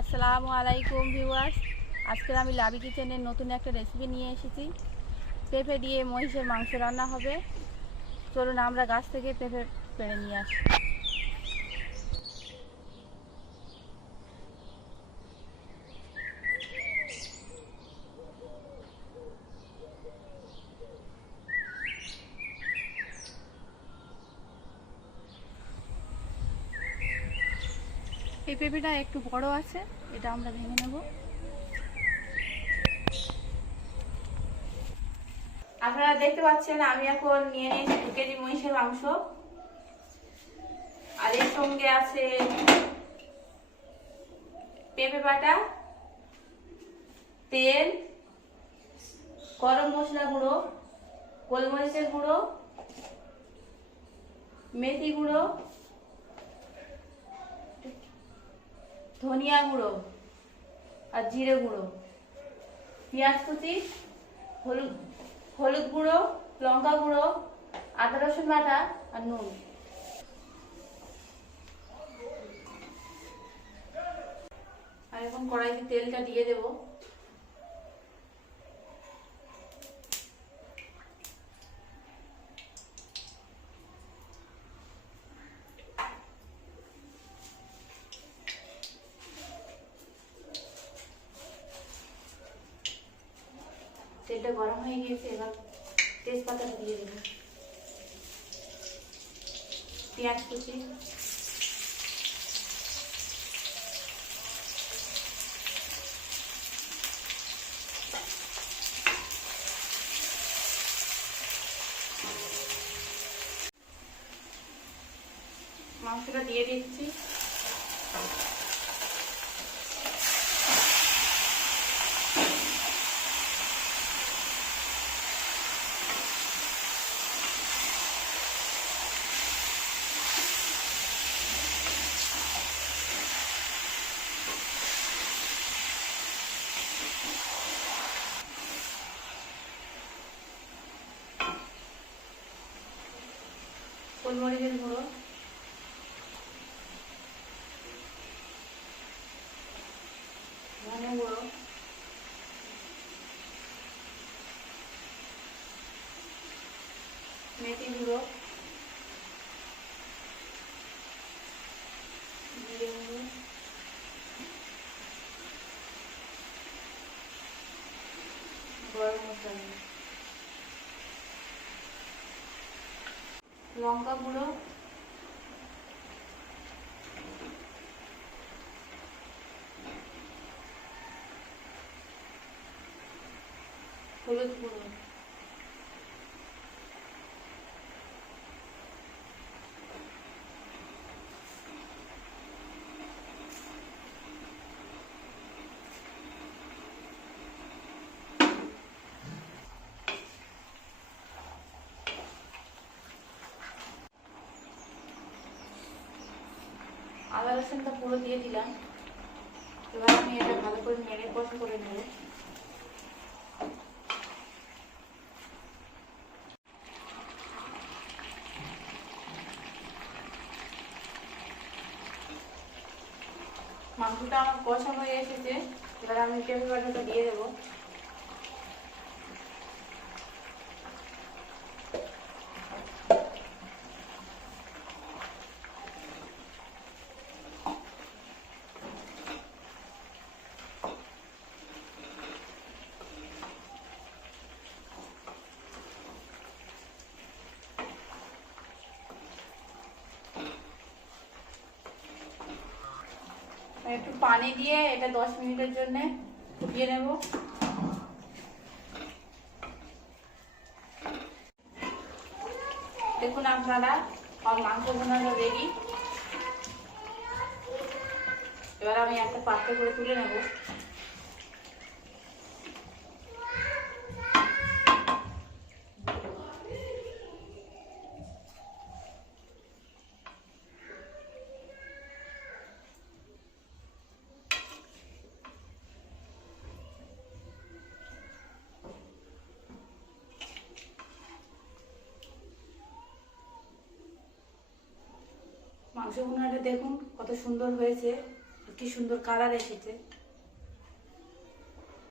আসসালামু আলাইকুম ভিউয়ার্স। আজকে আমি লাবি কিচেনের নতুন একটা রেসিপি নিয়ে এসেছি। পেঁপে দিয়ে মহিষের মাংস রান্না হবে। চলুন আমরা গাছ থেকে পেঁপে পেড়ে নিয়ে আসি। এই পেঁপেটা একটু বড় আছে, এটা আমরা ভেঙে নেব। আপনারা দেখতে পাচ্ছেন আমি এখন নিয়ে নিয়েছি 2 কেজি মহিষের মাংস, আর এর সঙ্গে আছে পেঁপে বাটা, তেল, গরম মশলা গুঁড়ো, গোলমরিচের গুঁড়ো, মেথি গুঁড়ো, ধনিয়া গুঁড়ো আর জিরে গুঁড়ো, পেঁয়াজ কুচি, হলুদ হলুদ গুঁড়ো, লঙ্কা গুঁড়ো, আদা রসুন বাটা আর নুন। আর এখন কড়াইতে তেলটা দিয়ে দেব। তেলটা গরম হয়ে গিয়েছে, এবার তেজপাতাটা দিয়ে দেব, পেঁয়াজ কুচি, মাংসটা দিয়ে দিচ্ছি। গোলমরিচের গুঁড়ো, ধনে গুঁড়ো, মেথি গুঁড়ো, জিরে গুঁড়ো, গরম মশলা গুঁড়ো, লঙ্কা গুঁড়ো, হলুদ গুঁড়ো, আদা রসুনটা পুরো দিয়ে দিলাম। এবার আমি এটা ভালো করে নেড়ে কষা করে নেব। মাংসটা আমার কষা হয়ে এসেছে, এবার আমি পেঁপে বাটাটা দিয়ে দেবো। একটু পানি দিয়ে এটা 10 মিনিটের জন্য ফুটিয়ে নেব। দেখুন আপনারা, আমার মাংস ভুনাটা রেডি। এবার আমি একটা পাত্রে করে তুলে নেব। মাংস ভুনাটা দেখুন কত সুন্দর হয়েছে, কি সুন্দর কালার এসেছে।